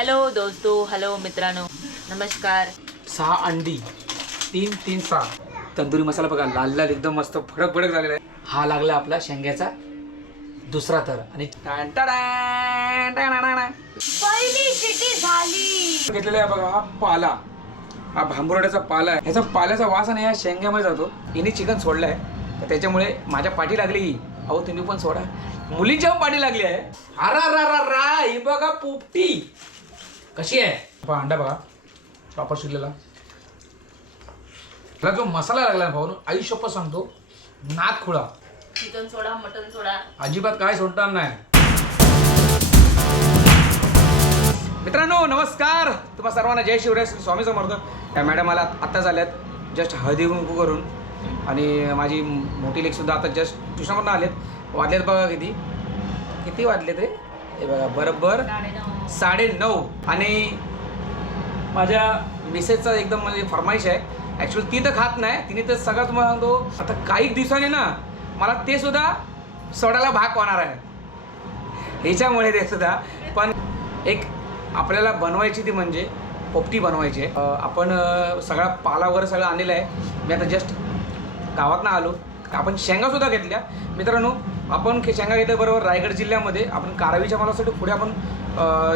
Hello दोस्तों, hello मित्रांनो, नमस्कार. 6 अंडी 3 3 6 तंदुरी मसाला बघा, लाल लाल एकदम मस्त फडक फडक झालेला आहे. हा लागला आपला शेंग्याचा दुसरा थर आणि पहिली शिटी झाली. घेतलेला आहे बघा हा पाला, हा भांबुर्ड्याचा पाला आहे. ह्याचा पाल्याचा वास आणि या शेंग्यामध्ये जातो. हिने चिकन सोडलंय तर त्याच्यामुळे माझ्या पाठी लागली ही. अहो तुम्ही पण सोडा, मुलींच्या पाठी लागली आहे. अरा रा रा रा, ही बघा पोपटी कशी आहे. अंडा बघा प्रॉपर शिजलेला. त्याला जो मसाला लागला ना भाऊ, आयुष्यपत सांगतो, नाक खुळा. चिकन सोडा, मटन सोडा, अजिबात काय सोडणार नाही. मित्रांनो नमस्कार, तुम्हा सर्वांना जय शिवराय, स्वामी समर्थ. त्या मॅडम मला आत्ताच आल्यात जस्ट हळदी कुंकू करून, आणि माझी मोठी लेक सुद्धा आता जस्ट ट्युशनवरून आलेत. वाजलेत बघा किती किती वाजलेत रे, हे बघा बरोबर 9:30. आणि माझ्या मिसेसचा एकदम म्हणजे फरमाईश आहे. ॲक्च्युअली ती तर खात नाही, तिने तर सगळं तुम्हाला सांगतो आता काही दिवसांनी ना मला ते सुद्धा सोडायला भाग होणार आहे ह्याच्यामुळे. ते सुद्धा पण एक आपल्याला बनवायची ती म्हणजे पोपटी बनवायची आहे. आपण सगळा पाला वगैरे सगळं आणलेलं आहे. मी आता जस्ट गावात ना आलो. आपण शेंगासुद्धा घेतल्या मित्रांनो. आपण शेंगा घेतल्या बरोबर रायगड जिल्ह्यामध्ये आपण कारावीच्या मालासाठी पुढे आपण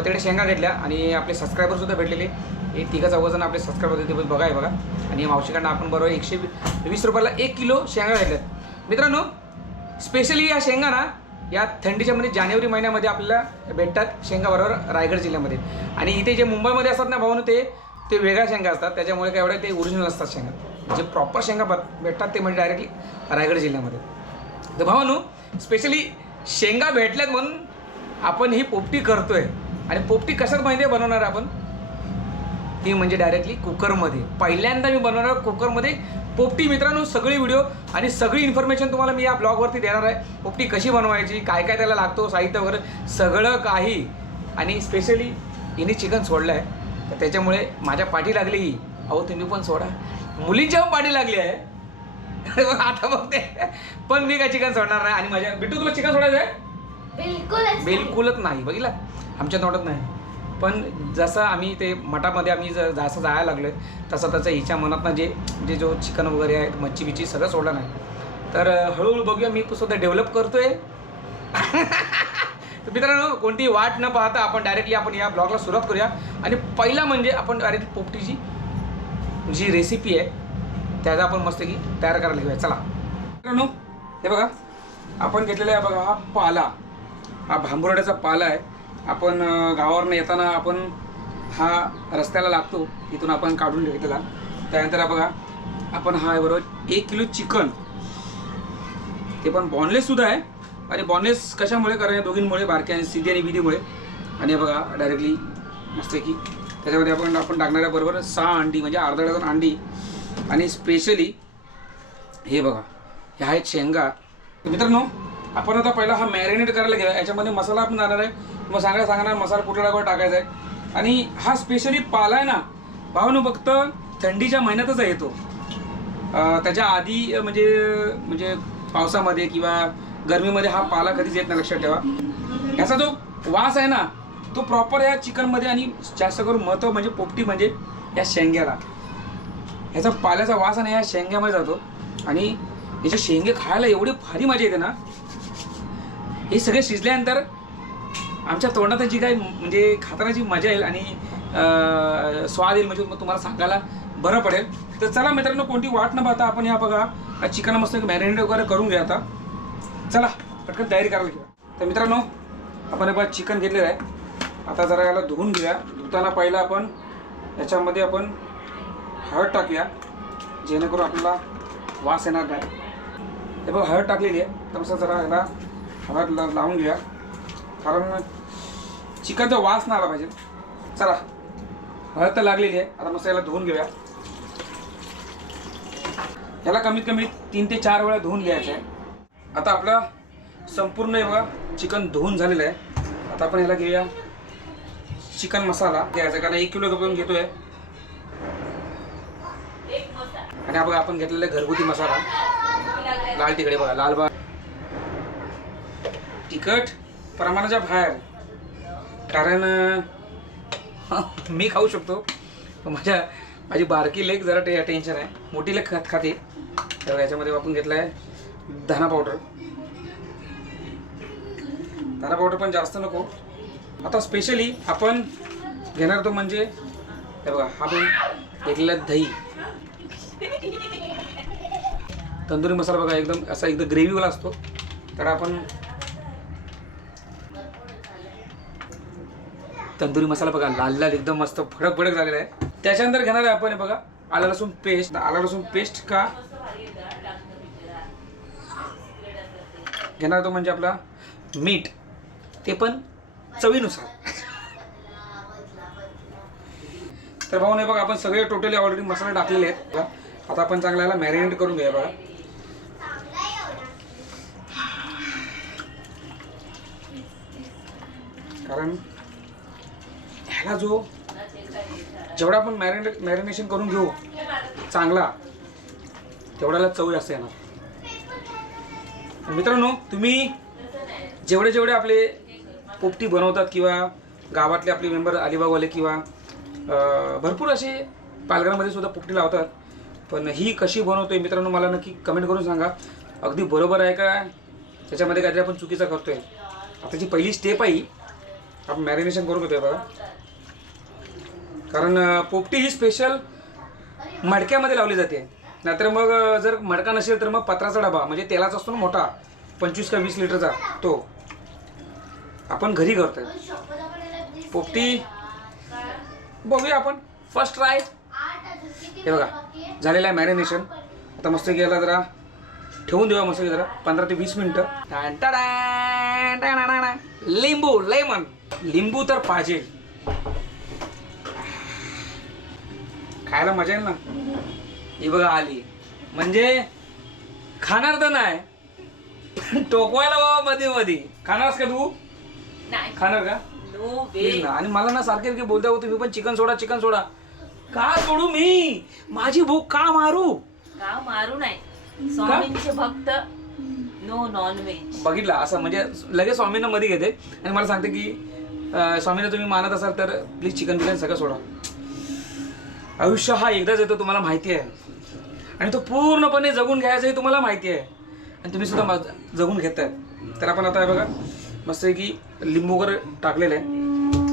तिकडे शेंगा घेतल्या. आणि आपले सबस्क्रायबरसुद्धा भेटलेले. हे तिघं चौघजण आपले सबस्क्रायबर होते, ते बघा आहे बघा. आणि मावशीकडनं आपण बरोबर 120 रुपयाला 1 किलो शेंगा घेतल्यात मित्रांनो. स्पेशली या शेंगा ना या थंडीच्या म्हणजे जानेवारी महिन्यामध्ये आपल्याला भेटतात शेंगा बरोबर रायगड जिल्ह्यामध्ये. आणि इथे जे मुंबईमध्ये असतात ना भाऊ, ते वेगळ्या शेंगा असतात. त्याच्यामुळे काय एवढ्या ते ओरिजिनल असतात शेंगा. जे प्रॉपर शेंगा भेटतात ते म्हणजे डायरेक्टली रायगड जिल्ह्यामध्ये. तर भावानो स्पेशली शेंगा भेटल्यात म्हणून आपण ही पोपटी करतोय. आणि पोपटी कशात माहिती आहे बनवणार आपण, ती म्हणजे डायरेक्टली कुकरमध्ये. पहिल्यांदा मी बनवणार कुकरमध्ये पोपटी मित्रांनो. सगळी व्हिडिओ आणि सगळी इन्फॉर्मेशन तुम्हाला मी या ब्लॉगवरती देणार आहे. पोपटी कशी बनवायची, काय काय त्याला लागतो, साहित्य वगैरे सगळं काही. आणि स्पेशली हिने चिकन सोडलं आहे तर त्याच्यामुळे माझ्या पाठी लागली ही. अहो तुम्ही पण सोडा, मुलींच्या पाठी लागली आहे. आता बघते, पण मी काय चिकन सोडणार नाही. आणि माझ्या बिट्टू तुला चिकन सोडायचं आहे? बिलकुलच नाही. बघितला आमच्या तोंडात नाही. पण जसं आम्ही ते मठामध्ये आम्ही जसं जायला लागलो आहे तसं तसं हिच्या मनातनं जे जो चिकन वगैरे आहे, मच्छी बिच्छी सगळं सोडलं नाही. तर हळूहळू बघूया, मी सुद्धा डेव्हलप करतोय. तर मित्रांनो कोणती वाट न पाहता आपण डायरेक्टली आपण या ब्लॉगला सुरुवात करूया. आणि पहिला म्हणजे आपण डायरेक्टली पोपटीची जी रेसिपी आहे त्याचा आपण मस्तपैकी तयार करायला घेऊया. चला मित्रांनो, हे बघा आपण घेतलेला आहे बघा हा पाला, हा भांबुर्ड्याचा पाला आहे. आपण गावावरनं येताना आपण हा रस्त्याला लागतो, तिथून आपण काढून घेतलेला. त्यानंतर बघा आपण हा बरोबर 1 किलो चिकन, ते पण बॉनलेससुद्धा आहे. आणि बॉनलेस कशामुळे, कारण या दोघींमुळे, बारक्या आणि सीधी आणि विधीमुळे. आणि हे बघा डायरेक्टली मस्तपैकी त्याच्यामध्ये आपण टाकणाऱ्या बरोबर 6 अंडी म्हणजे अर्धा डझन अंडी. आणि स्पेशली हे बघा ह्या आहेत शेंगा. मित्रांनो आपण आता पहिला हा मॅरिनेट करायला घ्या. याच्यामध्ये मसाला आपण जाणार आहे, मग सांगणार मसाला कुठल्या टाकावर टाकायचा आहे. आणि हा स्पेशली पाला आहे ना भावानो, फक्त थंडीच्या महिन्यातच येतो. त्याच्या आधी म्हणजे पावसामध्ये किंवा गरमीमध्ये हा पाला कधीच येत नाही, लक्षात ठेवा. याचा जो वास आहे ना तो प्रॉपर या चिकनमध्ये, आणि जास्त करून महत्त्व म्हणजे पोपटी म्हणजे या शेंग्याला, ह्याचा पाल्याचा वास आणि या शेंग्यामध्ये जातो. आणि याचे शेंगे खायला एवढी भारी मजा येते ना. हे सगळे शिजल्यानंतर आमच्या तोंडात जी काय म्हणजे खाताना जी मजा येईल आणि स्वाद येईल, म्हणजे तुम्हाला सांगायला बरं पडेल. तर चला मित्रांनो, कोणती वाट न पाहता आपण या बघा चिकन मस्त मॅरिनेट वगैरे करून घ्या. आता चला पटकन तयारी करायला घेऊया. तर मित्रांनो आपण बघा चिकन घेतलेलं आहे. आता जरा याला धुवून घेऊया. धुताना पहिला आपण याच्यामध्ये आपण हळद टाकूया, जेणेकरून आपल्याला वास येणार नाही. हे बघा हळद टाकलेली आहे, तर मस्त जरा याला हळद लावून घेऊया, कारण चिकनचा वास नाही आला पाहिजे. चला हळद तर लागलेली आहे. आता मस्त याला धुवून घेऊया. याला कमीत कमी 3 ते 4 वेळा धुवून घ्यायचं आहे. आता आपला संपूर्ण हे बघा चिकन धुवून झालेलं आहे. आता आपण याला घेऊया चिकन मसाला घ्यायचा, कारण 1 किलो घेऊन घेतोय. आणि हा बघा आपण घेतलेला घरगुती मसाला, लाल तिकडे बघा, लाल बघा, तिखट प्रमाणाच्या बाहेर, कारण मी खाऊ शकतो, पण माझी बारकी लेक जरा टेन्शन आहे. मोठी लेक खाते. तर याच्यामध्ये आपण घेतला आहे धना पावडर. धना पावडर पण जास्त नको. आता स्पेशली आपण घेणार तो म्हणजे हे बघा, हा पण घेतलेला दही. तंदुरी मसाला बघा एकदम असा एकदम ग्रेव्हीवाला असतो. तर आपण तंदुरी मसाला बघा लाल लाल एकदम मस्त भडक भडक झालेला आहे. त्याच्यानंतर घेणार आहे आपण हे बघा आला लसूण पेस्ट. आला लसूण पेस्ट का घेणार तो म्हणजे आपला मीठ, ते पण चवीनुसार. तर भाऊ नाही बघा, आपण सगळे टोटली ऑलरेडी मसाले टाकलेले आहेत. आता आपण चांगला याला मॅरिनेट करून घ्या बघा. कारण ह्याला जेवढा आपण मॅरिनेशन करून घेऊ चांगला, तेवढ्याला चव जास्त येणार. मित्रांनो, तुम्ही जेवढे आपले पोपटी बनवतात किंवा गावातले आपले मेंबर अलिबागवाले किंवा भरपूर असे पालघरमध्ये सुद्धा पोपटी लावतात, पण ही कशी बनवतोय मित्रांनो मला नक्की कमेंट करून सांगा. अगदी बरोबर आहे का, त्याच्यामध्ये काहीतरी आपण चुकीचं करतोय. आता जी पहिली स्टेप आहे आपण मॅरिनेशन करून घेतोय बघा. कारण पोपटी ही स्पेशल मडक्यामध्ये लावली जाते. नाहीतर मग जर मडका नसेल तर मग पत्राचा डबा म्हणजे तेलाचा असतो ना मोठा 25 का 20 लिटरचा, तो आपण घरी करतोय. पोपटी बघूया आपण फर्स्ट ट्राय. हे बघा झालेलं आहे मॅरिनेशन. आता मस्त गेला जरा ठेवून देऊया मस्त जरा 15 ते 20 मिनिटं. लिंबू लेमन लिंबू तर पाहिजे, खायला मजा येईल ना. ही बघा आली म्हणजे खाणार तर नाही, टोकवायला बाबा मध्ये मध्ये. खाणारस का तू? नाही खाणार का? नो प्लीज ना. आणि मला ना सारखे बोलता होते मी पण चिकन सोडा चिकन सोडा. का सोडू मी? माझी भूक का मारू? का मारू नाही, स्वामींचे भक्त नो नॉन व्हेज. बघितला असं म्हणजे लगेच स्वामींना मध्ये घेते आणि मला सांगते की स्वामींना तुम्ही मानत असाल तर प्लीज चिकन बिकन सगळं सोडा. आयुष्य हा एकदाच येतो तुम्हाला माहिती आहे, आणि तो पूर्णपणे जगून घ्यायचं हे तुम्हाला माहिती आहे, आणि तुम्ही सुद्धा जगून घेताय. तर आपण आता बघा मस्त की लिंबू वगैरे टाकलेलं आहे.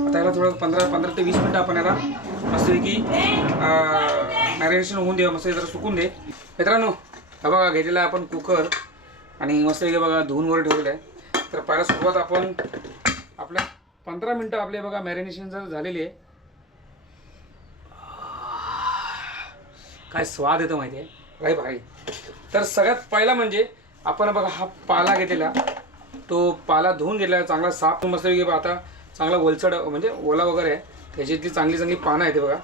आता याला थोडं 15 ते 20 मिनटं आपण याला मस्तपैकी मॅरिनेशन होऊन द्या. मस्त जरा सुकून दे. मित्रांनो हा बघा घेतलेला आहे आपण कुकर, आणि मस्तपैकी बघा धुवून वगैरे ठेवलेलं आहे. तर पहिला सुरुवात आपण आपल्या 15 मिनटं आपले बघा मॅरिनेशन जर झालेली आहे. काय स्वाद येतो माहिती आहे काय भाई. तर सगळ्यात पहिला म्हणजे आपण बघा हा पाला घेतलेला, तो पाला धुवून घेतला चांगला साफ मस्त बघा. आता चांगला ओलसड म्हणजे ओला वगैरे आहे, त्याच्यातली चांगली चांगली पानं आहेत बघा.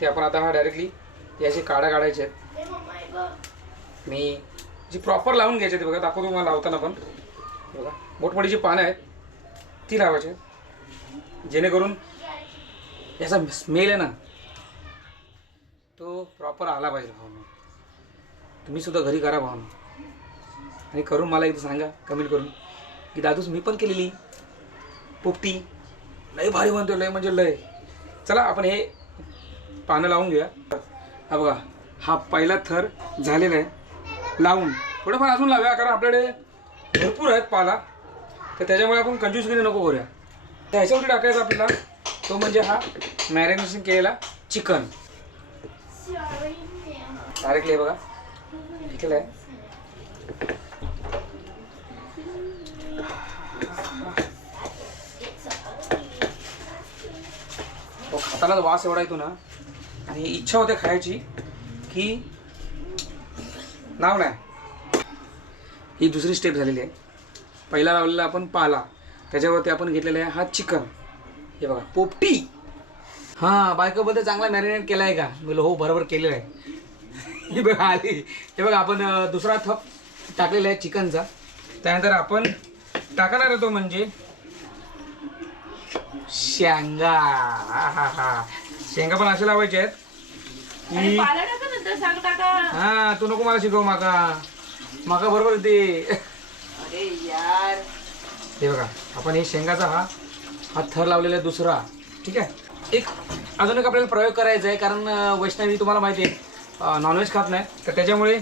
ते आपण आता हा डायरेक्टली याचे काढायचे आहेत. मी जी प्रॉपर लावून घ्यायचे ते बघा, दाखवतो तुम्हाला लावताना. पण बघा मोठमोठी जी पानं आहेत ती लावायची, जेणेकरून याचा स्मेल आहे ना तो प्रॉपर आला पाहिजे. भावना तुम्ही सुद्धा घरी करा भावना, आणि करून मला एकदा सांगा कमेंट करून की दादूस मी पण केलेली पोपटी लय भारी बनतो, लय म्हणजे लय. चला आपण हे पानं लावून घेऊया. हा बघा हा पहिला थर झालेला आहे लावून. थोडंफार अजून लावूया कारण आपल्याकडे भरपूर आहेत पाला, तर त्याच्यामुळे आपण कंजूसगिरी नको करूया. तर ह्याच्यावरती टाकायचा आपल्याला तो म्हणजे हा मॅरिनेशन केलेला चिकन. डायरेक्टली बघा घेतलेलं आहे. खाताना वास एवढा येतो ना, आणि इच्छा होते खायची की नाव नाही. ही दुसरी स्टेप झालेली आहे. पहिला लावलेला आपण पाला, त्याच्यावरती आपण घेतलेला आहे हा चिकन. हे बघा पोपटी. हां बायकोबद्दल चांगला मॅरिनेट केला आहे का? बोलो हो बरोबर केलेलं आहे. हे बघा आली. हे बघा आपण दुसरा थप टाकलेला आहे चिकनचा. त्यानंतर आपण टाकणार आहे तो म्हणजे शेंगा. शेंगा पण असे लावायचे आहेत. हा तू नको मला शिकव, माका बरोबर ते. अरे यार हे बघा आपण हे शेंगाचा हा थर लावलेला आहे दुसरा. ठीक आहे. एक अजून एक आपल्याला प्रयोग करायचा आहे, कारण वैष्णवी तुम्हाला माहिती आहे नॉनव्हेज खात नाही, तर त्याच्यामुळे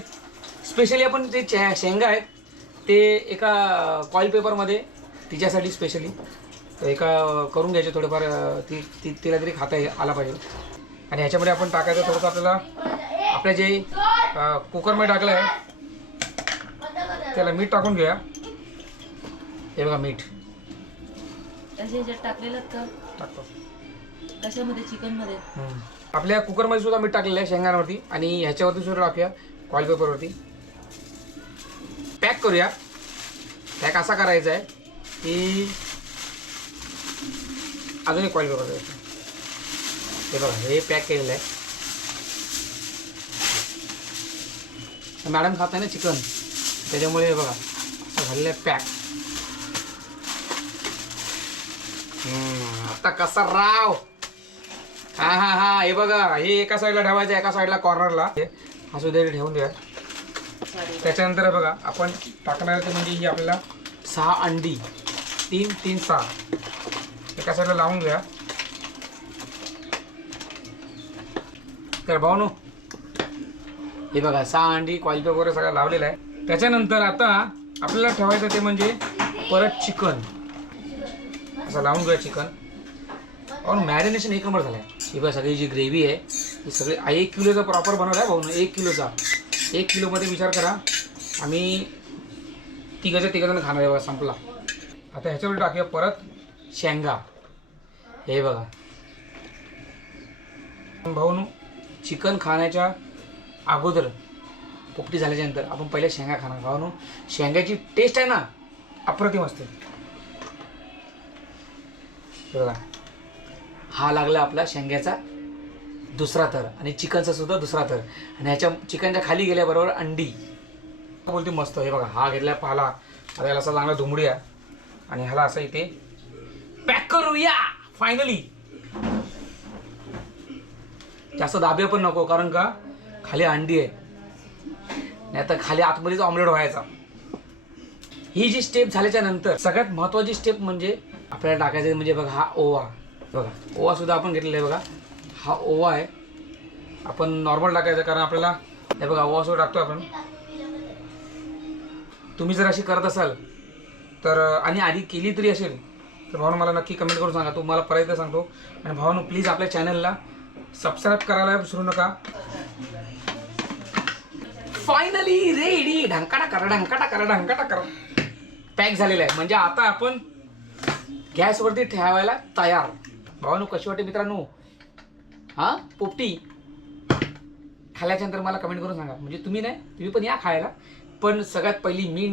स्पेशली आपण ते शेंगा आहेत ते एका कॉईल पेपरमध्ये तिच्यासाठी स्पेशली एका करून घ्यायचे थोडेफार, तिला तरी खाता आला पाहिजे. आणि ह्याच्यामध्ये आपण टाकायचं थोडंसं आपल्याला आपल्या जे कुकरमध्ये टाकलं आहे त्याला मीठ टाकून घेऊया. हे बघा मीठ टाकलेलं का टाकतो कशामध्ये, चिकन मध्ये. आपल्या कुकरमध्ये सुद्धा मीठ टाकलेलं आहे शेंगांवरती, आणि ह्याच्यावरती सुद्धा टाकूया कॉईल पेपरवरती. पॅक करूया. पॅक असा करायचा आहे की अजून एक कॉईल पेपर द्यायचं. हे बघा हे पॅक केलेलं आहे. मॅडम खात नाही ना चिकन, त्याच्यामुळे हे बघा असं झालेलं आहे पॅक. आता कसा राव. हा हा हा हे बघा, हे एका साईडला ठेवायचं, एका साईडला कॉर्नरला हा सुद्धा ठेवून द्या. त्याच्यानंतर बघा आपण टाकणार ते म्हणजे ही आपल्याला 6 अंडी, 3 3 6 एका साईडला लावून घ्या. तर भाऊनो हे बघा 6 अंडी कॉईल पेपर वगैरे सगळं लावलेलं आहे. त्याच्यानंतर आता आपल्याला ठेवायचं ते म्हणजे परत चिकन असं लावून घ्या. चिकन और मॅरिनेशन एक नंबर झालं आहे. ही बघा सगळी जी ग्रेव्ही आहे ही सगळी 1 किलोचा प्रॉपर बनवला आहे भाऊनो. 1 किलोचा. 1 किलोमध्ये विचार करा आम्ही तिघजण खाणार आहे बघा. संपला. आता ह्याच्यावर टाकूया परत शेंगा. हे बघा भाऊनो चिकन खाण्याच्या अगोदर पोपटी झाल्याच्या नंतर आपण पहिले शेंगा खाणार. भाऊनो शेंगाची टेस्ट आहे ना अप्रतिम असते. बघा हा लागला आपला शेंग्याचा दुसरा थर आणि चिकनचा सुद्धा दुसरा थर, आणि ह्याच्या चिकनच्या खाली गेल्याबरोबर अंडी बोलते मस्त. हे बघा हा घेतला पाला. आता याला असा चांगला धुमडूया आणि ह्याला असं इथे पॅक करूया फायनली. जास्त दाबे पण नको, कारण का खाली अंडी आहे, नाही तर खाली आतमध्येच ऑमलेट व्हायचा. ही जी स्टेप झाल्याच्या नंतर सगळ्यात महत्त्वाची स्टेप म्हणजे आपल्याला टाकायचं म्हणजे बघा हा ओवा. बघा ओवा सुद्धा आपण घेतलेला आहे. बघा हा ओवा आहे. आपण नॉर्मल टाकायचं कारण आपल्याला हे बघा ओवा सुद्धा टाकतो आपण. तुम्ही जर अशी करत असाल तर आणि आधी केली तरी असेल तर भावानं मला नक्की कमेंट करून सांगा. तुम्हाला परत सांगतो. आणि भावानं प्लीज आपल्या चॅनलला सबस्क्राईब करायला विसरू नका. Finally ready. ढंकाटा करा पॅक झालेला आहे. म्हणजे आता आपण गॅसवरती ठेवायला तयार. भावानो कशी वाटते मित्रांनो हां पोपटी? खाल्ल्याच्यानंतर मला कमेंट करून सांगा. म्हणजे तुम्ही पण या खायला, पण सगळ्यात पहिली मी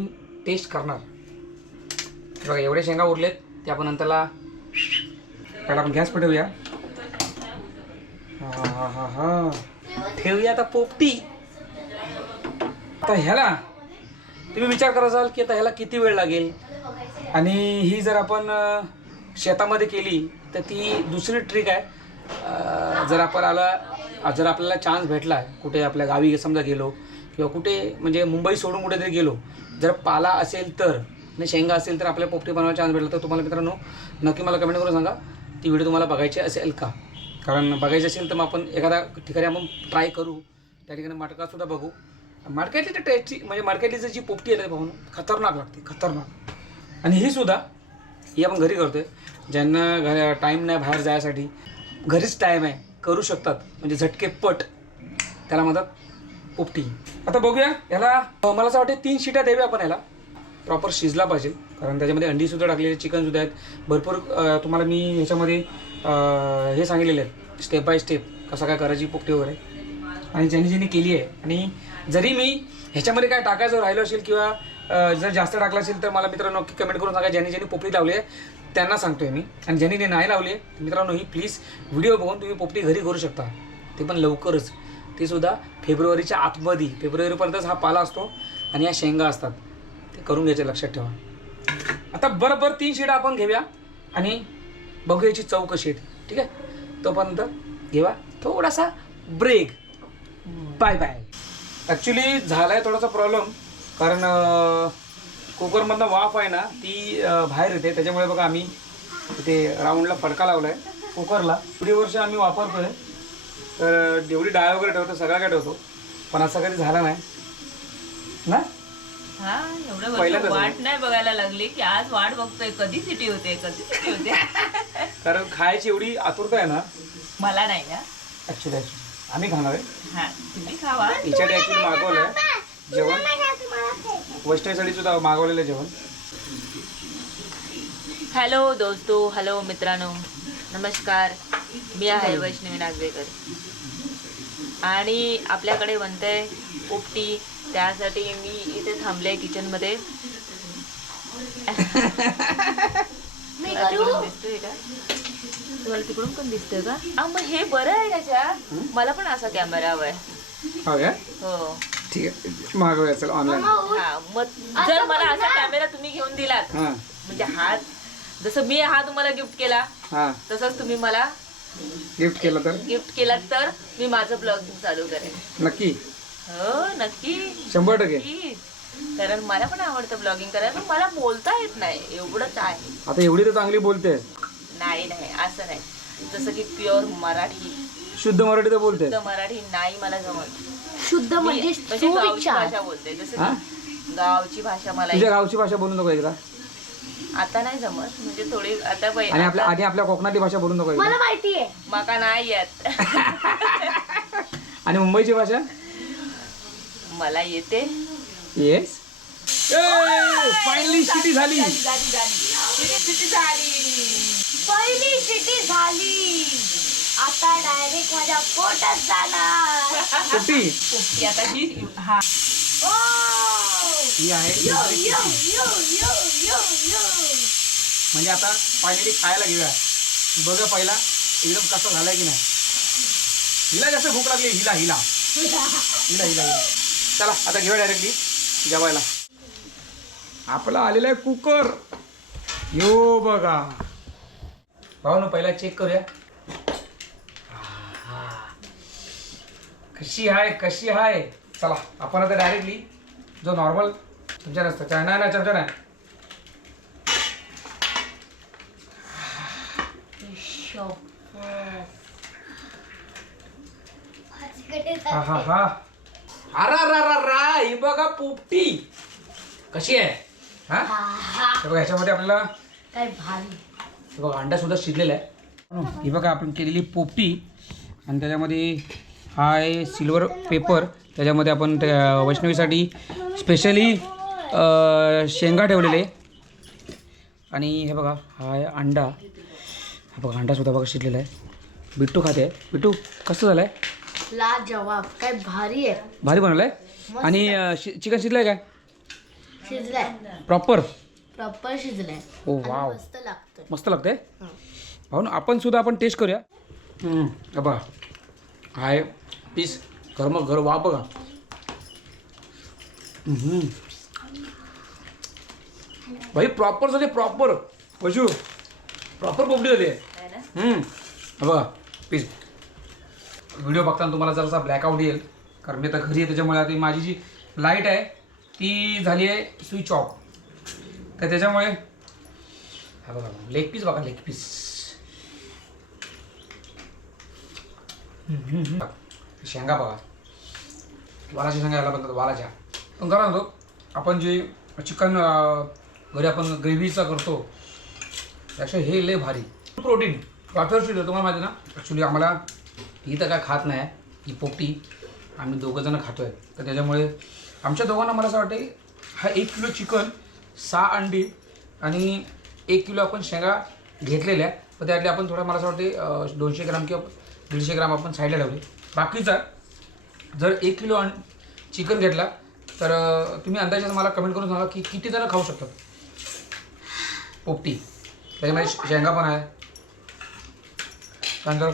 टेस्ट करणार. बघा एवढे शेंगा उरलेत ते आपण नंतरला पहिला आपण गॅस पेटवूया. हा ठेवूया आता पोपटी. आता ह्याला तुम्ही विचार करत असाल की आता ह्याला किती वेळ लागेल, आणि ही जर आपण शेतामध्ये केली तर ती दुसरी ट्रिक आहे. जर आपल्याला चान्स भेटला कुठे आपल्या गावी समजा गेलो किंवा कुठे म्हणजे मुंबई सोडून कुठेतरी गेलो, जर पाला असेल तर आणि शेंगा असेल तर आपल्या पोपटी बनवायला चान्स भेटला तर तुम्हाला मित्रांनो नक्की मला कमेंट करून सांगा ती व्हिडिओ तुम्हाला बघायची असेल का. कारण बघायची असेल तर मग आपण एखाद्या ठिकाणी आपण ट्राय करू. त्या ठिकाणी मटकासुद्धा बघू. मडक्यातली तर टेस्टी म्हणजे मडक्यातली जी पोपटी आहे भाऊ खतरनाक लागते, खतरनाक. आणि ही सुद्धा ही आपण घरी करतोय. ज्यांना टाईम नाही बाहेर जायसाठी, घरीच टाईम आहे करू शकतात, म्हणजे झटकेपट त्याला म्हणतात पोपटी. आता बघूया याला. मला असं वाटतं 3 शिट्या द्याव्या आपण. याला प्रॉपर शिजला पाहिजे कारण त्याच्यामध्ये अंडीसुद्धा टाकलेली, चिकनसुद्धा आहेत भरपूर. तुम्हाला मी ह्याच्यामध्ये हे सांगितलेलं आहे स्टेप बाय स्टेप कसं काय करायची पोपटी वगैरे, आणि ज्यांनी केली आहे. आणि जरी मी ह्याच्यामध्ये काय टाकायचं राहिलं असेल किंवा जर जास्त टाकलं असेल तर मला मित्रांनो नक्की कमेंट करून सांगा. ज्यांनी पोपटी लावली आहे त्यांना सांगतोय मी, आणि ज्यांनी नाही लावली आहे मित्रांनो ही प्लीज व्हिडिओ बघून तुम्ही पोपटी घरी करू शकता. ते पण लवकरच. ते सुद्धा फेब्रुवारीच्या आतमध्ये. फेब्रुवारीपर्यंतच हा पाला असतो आणि या शेंगा असतात. ते करून घ्यायचे, लक्षात ठेवा. आता बरोबर 3 शिट्या आपण घेऊया आणि बघूया याची चव कशी येते. ठीक आहे, तोपर्यंत घेऊया थोडासा ब्रेक. Bye bye. ॲक्च्युली झाला आहे थोडासा प्रॉब्लेम, कारण कुकरमधनं वाफ आहे ना ती बाहेर येते. त्याच्यामुळे बघा आम्ही इथे राऊंडला फडका लावला आहे कुकरला एवढी वर्ष आम्ही वापरतोय. तर एवढी डाळ वगैरे ठेवतो, सगळं काय ठेवतो, पण असं कधी झालं नाही ना. हा एवढं पहिल्यांदाच वर्ष आहे. वाट नाही बघायला लागली की आज वाट बघतोय कधी सिटी होते कधी सिटी होते. कारण खायची एवढी आतुरता आहे ना. मला नाही ना. ॲक्च्युली आम्ही खाणार आहे. हा तुम्ही खावा. हिच्यासाठी ॲक्च्युली मागवलं आहे जेवण, वैष्णवीसाठी सुद्धा मागवलेलं जेवण. हॅलो दोस्तो, हॅलो मित्रांनो, नमस्कार. मी आहे वैष्णवी नागवेकर आणि आपल्याकडे बनतंय पोपटी. त्यासाठी मी इथे थांबले किचनमध्ये. दिसतोय का तुम्हाला? तिकडून पण दिसतोय का? मग हे बरं आहे त्याच्या. मला पण असा कॅमेरा हवाय. हो का? हो ठीक आहे, मागवूया चल ऑनलाईन. हा मग जर मला असा कॅमेरा तुम्ही घेऊन दिलात हां म्हणजे हा जसं मी हा तुम्हाला गिफ्ट केला हां, तसंच तुम्ही मला गिफ्ट केलं तर गिफ्ट केलात तर मी माझं ब्लॉगिंग चालू करेन. नक्की हो नक्की 100%. नक्की. कारण मला पण आवडतं ब्लॉगिंग करायला, पण मला बोलता येत नाही एवढंच आहे. आता एवढी तर चांगली बोलते, नाही नाही असं नाही. जसं की प्युअर मराठी, शुद्ध मराठी तर बोलते. शुद्ध मराठी नाही मला जमत. शुद्ध म्हणजे म्हणजे गावची भाषा बोलते. जसं हा? की गावची भाषा मला तुझ्या गावची भाषा बोलू नको एकदा. आता नाही जमत म्हणजे थोडी आता आणि आपल्या कोकणातली भाषा बोलू नको एकदा. मला माहिती आहे. माका नाही येत. आणि मुंबईची भाषा मला येते. येस. फायनली सिटी झाली. पहिली सिटी झाली. आता डायरेक्ट माझ्या पोटात जाणार. सुट्टी पोपटी आता ही हा ओ! ही आहे यो, दुसरी यो, सिटी. यो, यो, यो, यो. म्हणजे आता फायनली खायला घेऊया. बघा पहिला एकदम कसं झालंय की नाही. हिला जास्त भूक लागली. हिला हिला हिला हिला हिला चला आता घेऊया डायरेक्टली जेवायला. आपला आलेला आहे कुकर. यो बघा भाऊ ना पहिला चेक करूया. कशी आहे कशी आहे. चला आपण आता डायरेक्टली जो नॉर्मल तुमच्या नसतं नाही ना चमचा नाही. हा हा हा. अरा रा रा रा ही बघा पोपटी कशी आहे. हा हे बघा ह्याच्यामध्ये आपल्याला काय भारी. हे बघा अंडा सुद्धा शिजलेला आहे. ही बघा आपण केलेली पोपटी आणि त्याच्यामध्ये हा आहे सिल्वर पेपर. त्याच्यामध्ये आपण त्या वैष्णवीसाठी स्पेशली शेंगा ठेवलेले. आणि हे बघा हा आहे अंडा. हा बघा अंडासुद्धा बघा शिजलेला आहे. बिट्टू खाते आहे. बिट्टू कसं झालं आहे. लाजवाब. काय भारी आहे. भारी बनवलं आहे. आणि चिकन शिजलं आहे काय शिजलाय. Proper proper शिजलाय. ओ आणि वाव मस्त लागतं. मस्त लागते. भाऊ ना आपण सुद्धा आपण टेस्ट करूया. बघा हाय पीस गरम गरम वा बघा. भाई प्रॉपर झाले. प्रॉपर वशू प्रॉपर पोपटी झाली आहे. बघा पीस. व्हिडिओ बघताना तुम्हाला जरासा ब्लॅकआउट येईल कारण मी आता घरी आहे. त्याच्यामुळे आता माझी जी लाईट आहे ती झाली आहे स्विच ऑफ. तर त्याच्यामुळे हा बघा लेग पीस बघा लेग पीस. शेंगा बघा वालाच्या शेंगा याला बनतात वालाच्या. पण करा म्हणतो आपण जे चिकन घरी आपण ग्रेव्हीचा करतो त्यापेक्षा हे लय भारी. प्रोटीन वाटर शिजलं तुम्हाला माहिती ना. ॲक्च्युली आम्हाला ही तर काय खात नाही ही पोपटी. आम्ही दोघंजणं खातो आहे. तर त्याच्यामुळे आमच्या दोघांना मला असं वाटते हा 1 किलो चिकन 6 अंडी आणि 1 किलो आपण शेंगा घेतलेल्या. तर त्यातले आपण थोडा मला असं वाटते 200 ग्राम किंवा 150 ग्राम आपण साईडला ठेवले. बाकीचा जर 1 किलो चिकन घेतला तर तुम्ही अंदाजे मला कमेंट करून सांगा की किती जणं खाऊ शकतात पोपटी. त्याच्यामध्ये शेंगा पण आहे. त्यानंतर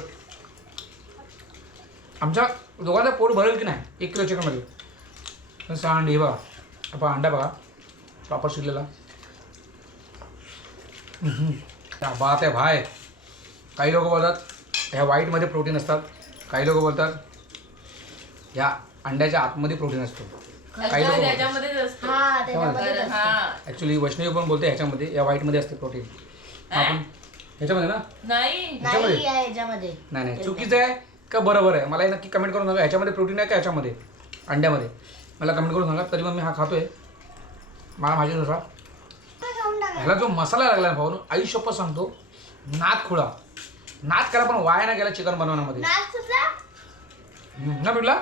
आमच्या दोघांचा पोट भरेल की नाही 1 किलो चिकनमध्ये. पण 6 अंडी बघा. आपण अंडा बघा प्रॉपर शिजलेला. त्या बात आहे भाय. काही लोक बोलतात ह्या व्हाईटमध्ये प्रोटीन असतात. काही लोक बोलतात ह्या अंड्याच्या आतमध्ये प्रोटीन असतो. काही लोक त्याच्यामध्येच असतं. हा त्याच्यामध्ये हा ॲक्च्युली वैष्णवी पण बोलते ह्याच्यामध्ये या व्हाईटमध्ये असते प्रोटीन. आपण ह्याच्यामध्ये ना नाही नाही आहे याच्यामध्ये. नाही नाही चुकीचं आहे का बरोबर आहे मला हे नक्की कमेंट करून सांगा. ह्याच्यामध्ये प्रोटीन आहे का ह्याच्यामध्ये अंड्यामध्ये मला कमेंट करून सांगा. तरी मग मी हा खातोय मला माझ्यानुसार. ह्याला जो मसाला लागला ना भाऊ आई शप्पथ सांगतो नाद खुळा नाद करा पण वाया ना गेला चिकन बनवण्यामध्ये ना पिटला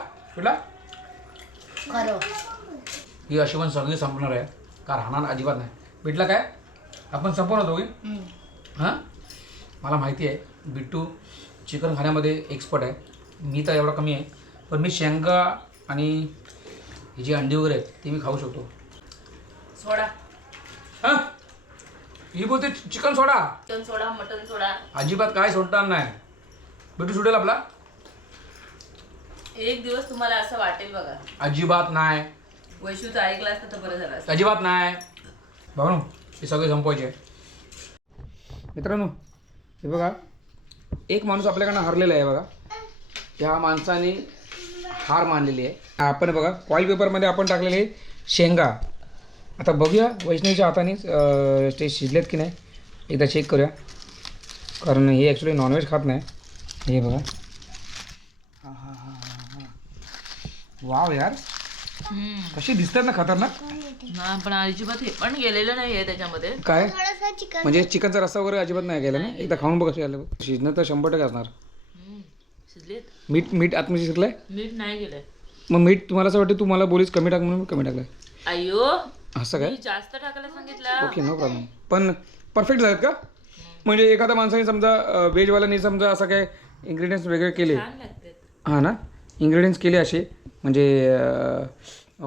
खरं. ही अशी पण सगळी संपणार आहे का राहणार अजिबात नाही. बिटला काय आपण संपवणार दोघी हां मला माहिती आहे बिट्टू चिकन खाण्यामध्ये एक्सपर्ट आहे. मी तर एवढा कमी आहे पण मी शेंगा आणि ही जी अंडी वगैरे आहेत ती मी खाऊ शकतो. सोडा हां ही बोलते चिकन सोडा चिकन सोडा मटन सोडा अजिबात काय सोडणार नाही. बिट्टू सुटेल आपला एक दिवस तुम्हाला असं वाटेल बघा अजिबात नाही वैशूचं ऐकलं असतं तर बरं झालं असतं. अजिबात नाही भाऊ हे सगळे संपवायचे. मित्रांनो हे बघा एक माणूस आपल्याकडनं हरलेला आहे बघा. ह्या माणसाने हार मानलेली आहे. आपण बघा फॉईल पेपरमध्ये आपण टाकलेले शेंगा. आता बघूया वैष्णवीच्या हाताने ते शिजलेत की नाही एकदा चेक करूया कारण हे ॲक्च्युली नॉनव्हेज खात नाही. हे बघा हां हां हां हां हां वाव यार कशी दिसतात ना खतरनाक. ना पण अजिबात हे पण गेलेलं नाही आहे त्याच्यामध्ये. काय म्हणजे चिकनचा रस्सा वगैरे अजिबात नाही गेला ना. एकदा खाऊन बघ कशी आलं. शिजणं तर 100% असणार. शिजलेत मीठ आतमध्ये शिजलंय. मीठ नाही गेलंय. मग मीठ तुम्हाला असं वाटतं तुम्हाला बोलीस कमी टाक म्हणून कमी टाकलंय अयो असं काय. मी जास्त टाकायला सांगितलं. Okay no problem. पण परफेक्ट झालेत का म्हणजे एखाद्या माणसाने समजा व्हेजवाल्याने समजा असं काय इन्ग्रेडियंट्स वेगळे केले छान लागते. हां ना इन्ग्रेडियंट्स केले असे म्हणजे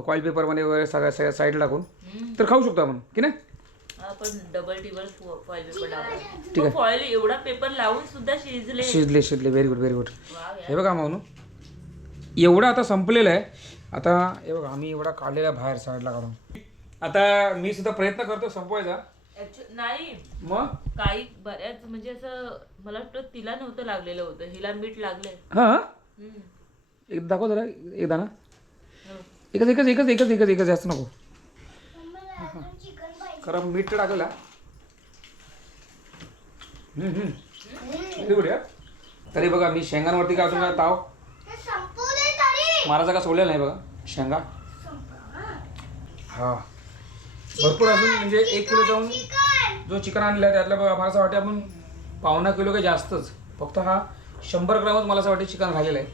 कॉईल पेपरमध्ये वगैरे सगळ्या साईडला टाकून तर खाऊ शकतो आपण की नाही. आपण डबल टिबल फॉईल पेपर ठीक आहे. लावला फॉईल एवढा पेपर लावून सुद्धा शिजले. शिजले very good very good. Wow यार. हे बघा मानू एवढं आता संपलेलं आहे. आता हे बघा आम्ही एवढा काढलेला बाहेर साईडला काढून. आता मी सुद्धा प्रयत्न करतो संपवायचा. नाही मग काही बऱ्याच म्हणजे असं मला वाटतं तिला नव्हतं लागलेलं होतं हिला मीठ लागलंय. हां एक दाखव जरा एकदा ना. एकच जास्त नको खरं मीठ तर टाकलं व्हेरी गुड यार. तरी बघा मी शेंगांवरती का अजून काय ताव महाराजा का सोडलेला नाही बघा शेंगा. हा भरपूर अजून म्हणजे 1 किलो जाऊन जो चिकन आणला त्यातला बघा मला असं वाटतं आपण 1.25 किलो काही जास्तच फक्त हा 100 ग्रामच मला असं वाटतं चिकन खाल्लेलं आहे.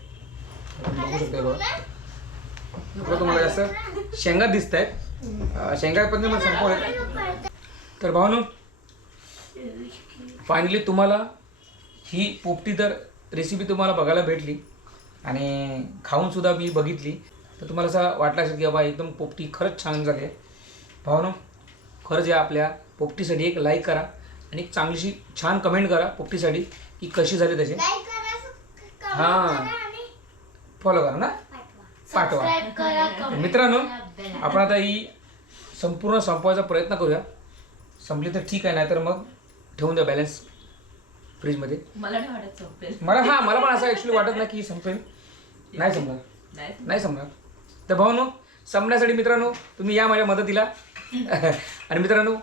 बघू शकते बघा तुम्हाला जास्त शेंगा दिसत आहेत. शेंगा पण मला संपवले. तर भावनो फायनली तुम्हाला ही पोपटी तर रेसिपी तुम्हाला बघायला भेटली आणि खाऊनसुद्धा मी बघितली तर तुम्हाला असं वाटलं असेल की बाबा एकदम पोपटी खरंच छान झाली आहे. भावनो खरंच या आपल्या पोपटीसाठी एक लाईक करा आणि एक चांगलीशी छान कमेंट करा पोपटीसाठी की कशी झाली त्याची. हां फॉलो करा ना पाठवा. मित्रांनो आपण आता ही संपूर्ण संपवायचा प्रयत्न करूया. संपली तर ठीक आहे नाहीतर मग ठेवून द्या बॅलन्स फ्रीजमध्ये. मला नाही वाटत संपेल. मला पण असं ॲक्च्युली वाटत नाही की संपेल. नाही संपणार. तर भाऊनो संपण्यासाठी मित्रांनो तुम्ही या माझ्या मदतीला. आणि मित्रांनो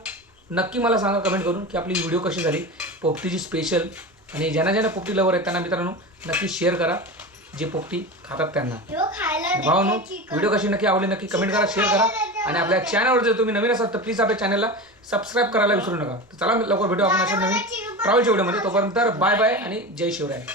नक्की मला सांगा कमेंट करून की आपली व्हिडिओ कशी झाली पोपटीची स्पेशल. आणि ज्यांना पोपटी लवर आहेत त्यांना मित्रांनो नक्की शेअर करा जे पोपटी खातात त्यांना. भाऊनो व्हिडिओ कशी नक्की आवडली नक्की कमेंट करा शेअर करा. आणि आपल्या चॅनलवर जर तुम्ही नवीन असाल तर प्लीज आपल्या चॅनलला सबस्क्राईब करायला विसरू नका. तर चला लवकर भेटू आपण अशा नवीन ट्रॅव्हलच्या व्हिडिओमध्ये. तोपर्यंत बाय बाय आणि जय शिवराय.